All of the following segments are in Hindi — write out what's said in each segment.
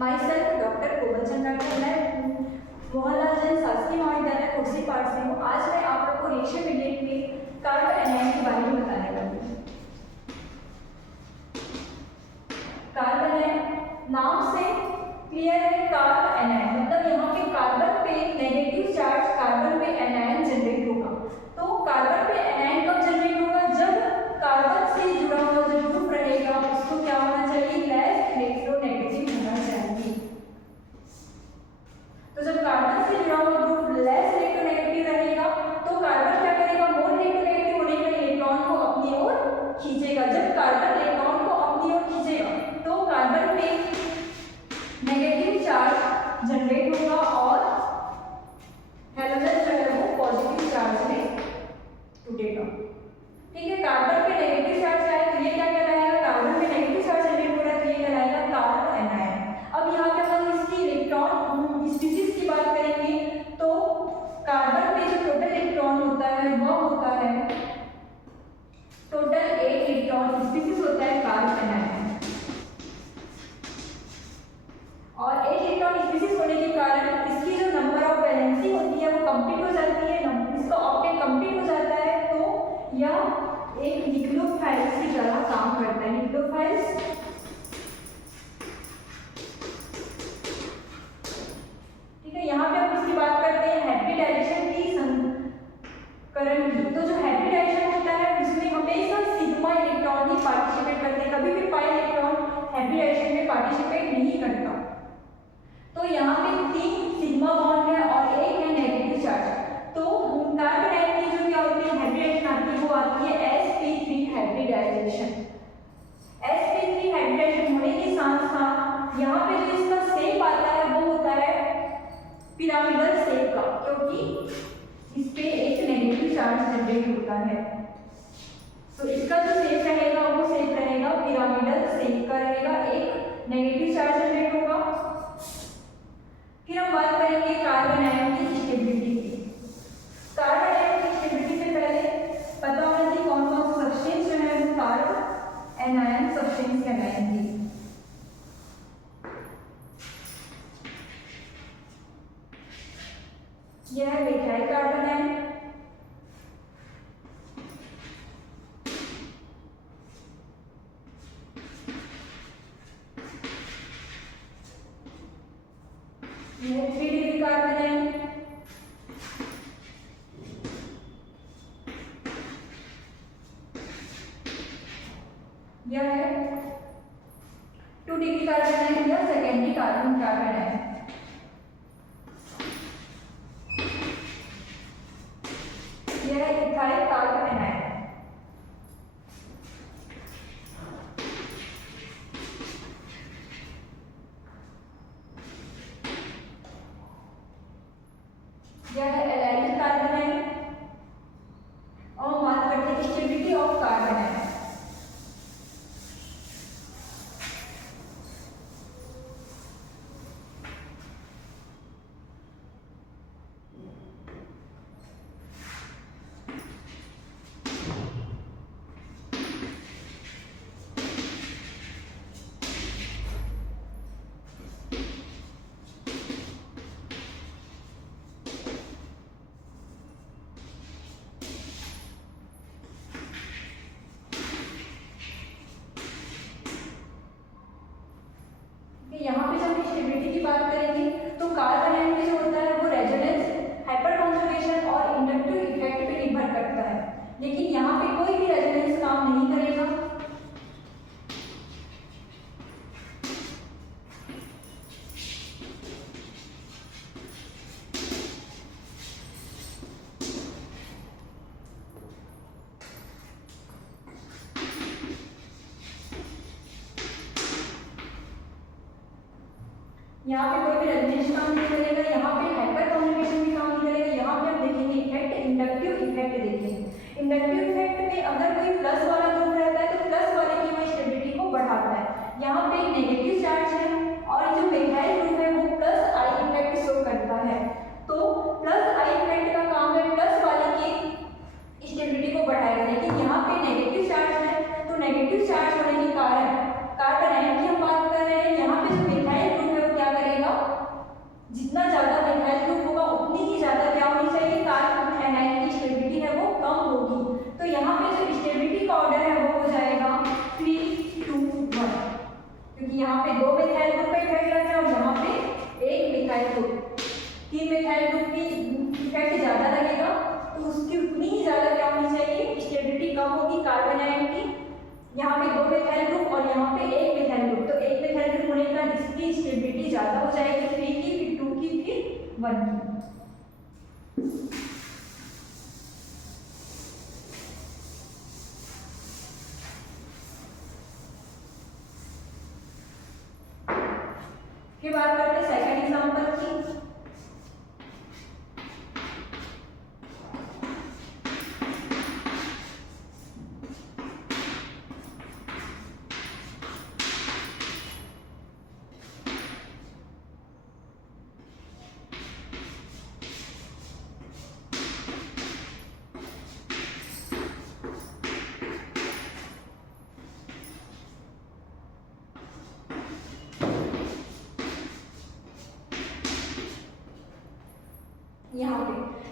माई सेल्फ डॉक्टर कोमल चंद्राकर, मैं मोहनलाल जैन शासकीय महाविद्यालय खुर्सीपाड़ से हूँ। आज मैं आप लोग को रिएक्शन मीडिएट में कार्बन एनायन के बारे में बताने वाली हूँ। कार्बन एनायन नाम से क्लियर है, कार्बन एनायन मतलब यहाँ पे कार्बन पे नेगेटिव चार्ज कार्बन पे एनायन जनरेट होगा। तो कार्बन पे एनायन कब जनरेट होगा? जब कार्बन से जुड़ा हुआ जो ग्रुप रहेगा उसको क्या होना चाहिए? लेस इलेक्ट्रोनेगेटिव होना चाहिए। तो जब कार्बन से जुड़ा हुआ ग्रुप लेस इलेक्ट्रोनेगेटिव रहेगा तो कार्बन क्या करेगा? मोर इलेक्ट्रोनेगेटिव होने का इलेक्ट्रॉन को अपनी ओर खींचेगा। जब कार्बन इलेक्ट्रॉन को अपनी ओर खींचेगा तो कार्बन पे नेगेटिव चार्ज जनरेट होगा और हैलोजन जो है वो पॉजिटिव चार्ज में टूटेगा। ठीक है, कार्बन पे नेगेटिव चार्ज आए तो ये क्या कहलाएगा? कार्बन पे नेगेटिव चार्ज जनरेट हो रहा है तो ये कहलाएगा कार्बन एनायन। अब यहाँ पे हम इसकी इलेक्ट्रॉन स्पीशीज की बात करेंगे तो कार्बन पे जो टोटल इलेक्ट्रॉन होता है वह होता है टोटल 8 इलेक्ट्रॉन स्पीशीज होता है कार्बन एनायन। और 8 इलेक्ट्रॉन स्पीशीज होने के कारण इसकी जो नंबर ऑफ वैलेंसी होती है वो कंप्लीट हो जाती है, इसका ऑक्टेट कंप्लीट हो जाता है। तो यह एक न्यूक्लियोफाइल्स की तरह काम करता है। न्यूक्लियोफाइल्स ठीक है, यहाँ पे हम इसकी बात करते हैं हाइब्रिडाइजेशन की संकरण की। तो जो हाइब्रिडाइजेशन होता है उसमें हमेशा सिग्मा इलेक्ट्रॉन ही पार्टिसिपेट करते हैं, कभी भी पाई इलेक्ट्रॉन हाइब्रिडाइजेशन में पार्टिसिपेट नहीं करता। तो यहाँ पे 3 सिग्मा बॉन्ड है और एक है नेगेटिव चार्ज। तो कार्बन एनायन की जो क्या होती है हाइब्रिडाइजेशन आती है वो आती है sp3 हाइब्रिडाइजेशन। sp3 हाइब्रिडाइजेशन होने के साथ साथ यहाँ पे जो इसका शेप आता है वो होता है पिरामिडल शेप का, क्योंकि इस पे एक नेगेटिव चार्ज जनरेट होता है। तो इसका जो शेप रहेगा वो शेप रहेगा पिरामिडल शेप का रहेगा, एक नेगेटिव चार्ज जनरेट होगा। फिर हम बात करेंगे कार्बन आयन की स्टेबिलिटी की। कार्बन आयन की स्टेबिलिटी से पहले पता होना चाहिए कौन कौन से सब्सटेंस जो है वो कार्बन एनायन सब्सटेंस कहलाएंगे। यह है मिथाइल कार्बन आयन, यह 3 डिग्री कार्बन आयन, यह है 2 डिग्री कार्बन आयन, यह सेकेंडरी कार्बन आयन। यह है इथाइल कार्बन आयन। यह है एलाइल कार्बन आयन। और बात करते हैं स्टेबिलिटी ऑफ कार्बन आयन। यहाँ पे जब स्टेबिलिटी की बात करेंगे तो कार्बन आयन में जो होता है वो रेजोनेंस, हाइपर कॉन्जुगेशन और इंडक्टिव इफेक्ट पे निर्भर करता है, लेकिन यहाँ पे कोई भी रेजोनेंस काम नहीं करेगा। यहाँ पे कोई भी रेजोनेंस काम नहीं करेगा, यहाँ पे हाइपर कॉन्जुगेशन भी काम नहीं करेगा। यहाँ पे हम देखेंगे इफेक्ट, इंडक्टिव इफेक्ट देखेंगे। इंडक्टिव इफेक्ट में अगर कोई प्लस वाला ग्रुप रहता है तो प्लस वाले की वो स्टेबिलिटी को बढ़ाता है। यहाँ पे नेगेटिव चार्ज है और जो मिथाइल ग्रुप है वो प्लस आई इफेक्ट शो करता है। तो प्लस आई इफेक्ट का काम है प्लस वाले की स्टेबिलिटी को बढ़ाएगा, लेकिन यहाँ पे नेगेटिव चार्ज है तो नेगेटिव चार्ज होने के कारण कार्बन आयन की हम बात कर रहे हैं। यहाँ पे जो मिथाइल ग्रुप है जितना ज़्यादा मिथाइल ग्रुप होगा उतनी ही ज़्यादा क्या होनी चाहिए, कार्बन एनाइन की स्टेबिलिटी है वो कम होगी। तो यहाँ पे जो स्टेबिलिटी का ऑर्डर है वो हो जाएगा 3, 2, 1, क्योंकि यहाँ पे 2 मिथाइल ग्रुप का इफेक्ट लग रहा है और यहाँ पे 1 मिथाइल ग्रुप, 3 मिथाइल ग्रुप की इफेक्ट ज़्यादा लगेगा, तो उसकी उतनी ही ज़्यादा क्या होनी चाहिए, स्टेबिलिटी कम होगी कार्बन आयन की। यहाँ पे 2 मिथाइल ग्रुप और यहाँ पे 1 मिथाइल ग्रुप, तो 1 मिथाइल ग्रुप होने का इसकी स्टेबिलिटी ज़्यादा हो जाएगी, 3 की, फिर 2 की, फिर 1 की। फिर बात करते हैं सेकंड एग्जांपल की।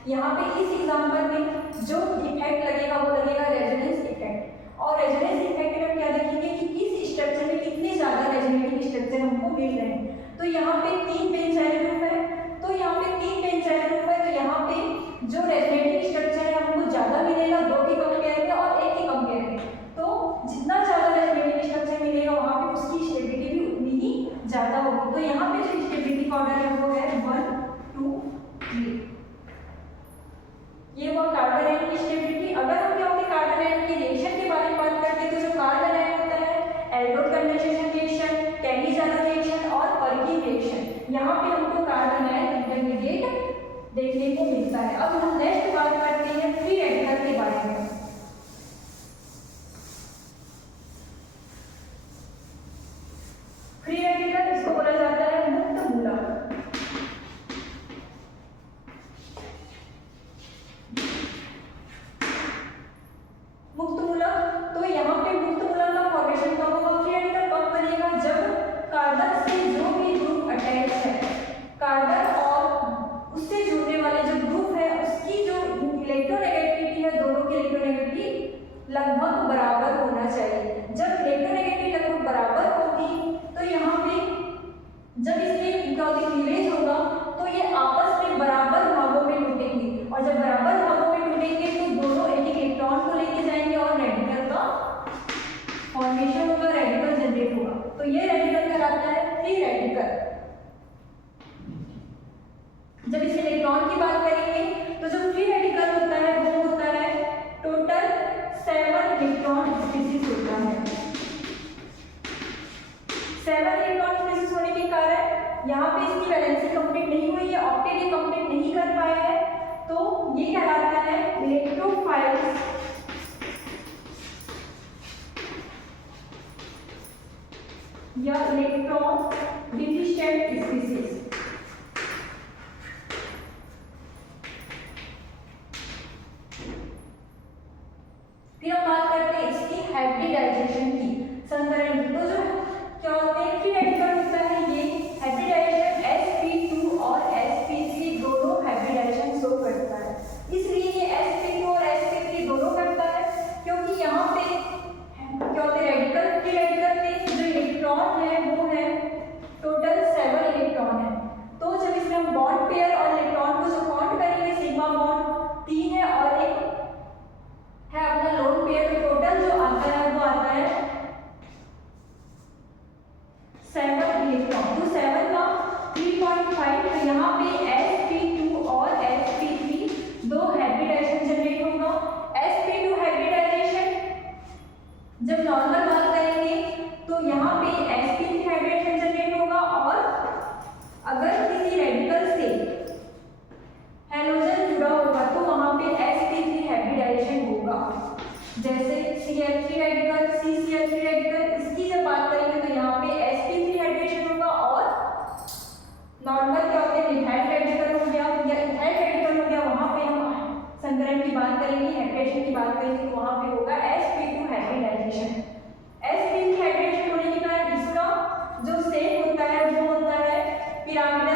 यहाँ पे इस एग्जांपल में जो इफेक्ट लगेगा वो लगेगा रेजोनेंस इफेक्ट, और रेजोनेंस इफेक्ट में क्या देखेंगे कि किस स्ट्रक्चर में कितने ज्यादा रेजोनेटिंग स्ट्रक्चर हमको मिल रहे हैं। तो यहाँ पे 3 बेंजाइल ग्रुप है, तो यहाँ पे 3 बेंजाइल ग्रुप है, तो यहाँ पे जो रेजोनेटिंग स्ट्रक्चर है हमको ज्यादा मिलेगा 2 के कंपेयर में और 1 के कंपेयर में। तो जितना ज्यादा रेजोनेटिंग स्ट्रक्चर मिलेगा वहाँ पे उसकी स्टेबिलिटी भी उतनी ही ज्यादा होगी। तो यहाँ पे जो स्टेबिलिटी का ऑर्डर है वो है 1, 2, 3। ये वो कार्बन आयन की स्टेबिलिटी। अगर हम क्या होते कार्बन आयन के रिएक्शन के बारे में बात करते हैं, तो जो कार्बन आयन होता है एल्डोड कंडेंसेशन रिएक्शन, कैनिज़ारो रिएक्शन और पर्किन रिएक्शन, यहाँ पे हमको कार्बन आयन इंटरमीडिएट देखने को मिलता है। अब हम नेक्स्ट बात करते हैं फ्री रेडिकल के बारे में। फ्री रेडिकल इसको बोला जाता है मुक्त मूलक। मुक्त मूलक, तो यहाँ पे मुक्त मूलक का फॉर्मेशन कब होगा, फ्री रेडिकल कब बनेगा, जब कार्बन से जो भी ग्रुप अटैच है, कार्बन और उससे जुड़ने वाले जो ग्रुप है उसकी जो इलेक्ट्रोनेगेटिविटी है, दोनों की इलेक्ट्रोनेगेटिविटी लगभग बराबर होना चाहिए। जब इलेक्ट्रोनेगेटिविटी लगभग बराबर होगी तो यहाँ पे जब इसमें क्लीवेज होगा तो ये आपस में बराबर भागों में टूटेंगे, और जब बराबर भागों में टूटेंगे तो दोनों एक इलेक्ट्रॉन को लेके जाएंगे और रेडिकल का फॉर्मेशन होगा, रेडिकल जनरेट होगा। तो ये रेडिकल कहलाता है फ्री रेडिकल। जब इस इलेक्ट्रॉन की बात करेंगे तो जो फ्री रेडिकल होता है वो होता है टोटल 7 इलेक्ट्रॉन स्पीशीज होता है। 7 इलेक्ट्रॉन स्पीशीज होने के कारण यहाँ पे इसकी वैलेंसी कंप्लीट नहीं हुई है, ऑक्टेट ये कंप्लीट नहीं कर पाया है, तो ये कहलाता है इलेक्ट्रोफाइल्स या इलेक्ट्रॉन डिफिशिएंट स्पीशीज। फिर हम बात करते हैं इसकी हाइब्रिडाइजेशन की, संकरण की। तो जो क्या होते हैं फ्री रेडिकल होता है ये हाइब्रिडाइजेशन sp2 और sp3 दोनों हाइब्रिडाइजेशन शो करता है। इसलिए ये sp2 और sp3 दोनों करता है क्योंकि यहाँ पे क्या होते हैं रेडिकल, फ्री रेडिकल में जो इलेक्ट्रॉन है वो है टोटल 7 इलेक्ट्रॉन है। तो जब इसमें हम बॉन्ड पेयर और इलेक्ट्रॉन को जो काउंट करेंगे सिग्मा बॉन्ड 3 है और एक है अपना लोन पेयर, तो टोटल जो आता है वो आता है 7 इलेक्ट्रॉन। तो 7 का 3.5, तो यहाँ पे sp2 और sp3 दो हाइब्रिडाइजेशन जनरेट होगा। sp2 हाइब्रिडाइजेशन जब नॉर्मल बात करेंगे तो यहाँ पे sp3 हाइब्रिडाइजेशन जनरेट होगा, और अगर किसी रेडिकल से हैलोजन जुड़ा होगा तो वहाँ पे sp3 हाइब्रिडाइजेशन होगा। जैसे Cl3 रेडिकल, CCl3 रेडिकल, इसकी जब बात करेंगे तो यहाँ पे sp3 हाइब्रिडेशन होगा, और नॉर्मल क्या होते हैं मिथाइल रेडिकल हो गया या इथाइल रेडिकल हो गया, वहाँ पे हम संकरण की बात करेंगे, हाइब्रिडेशन की बात करेंगे तो वहाँ पे होगा sp2 हाइब्रिडाइजेशन। sp3 हाइब्रिडेशन होने के कारण इसका जो शेप होता है वो होता है पिरामिड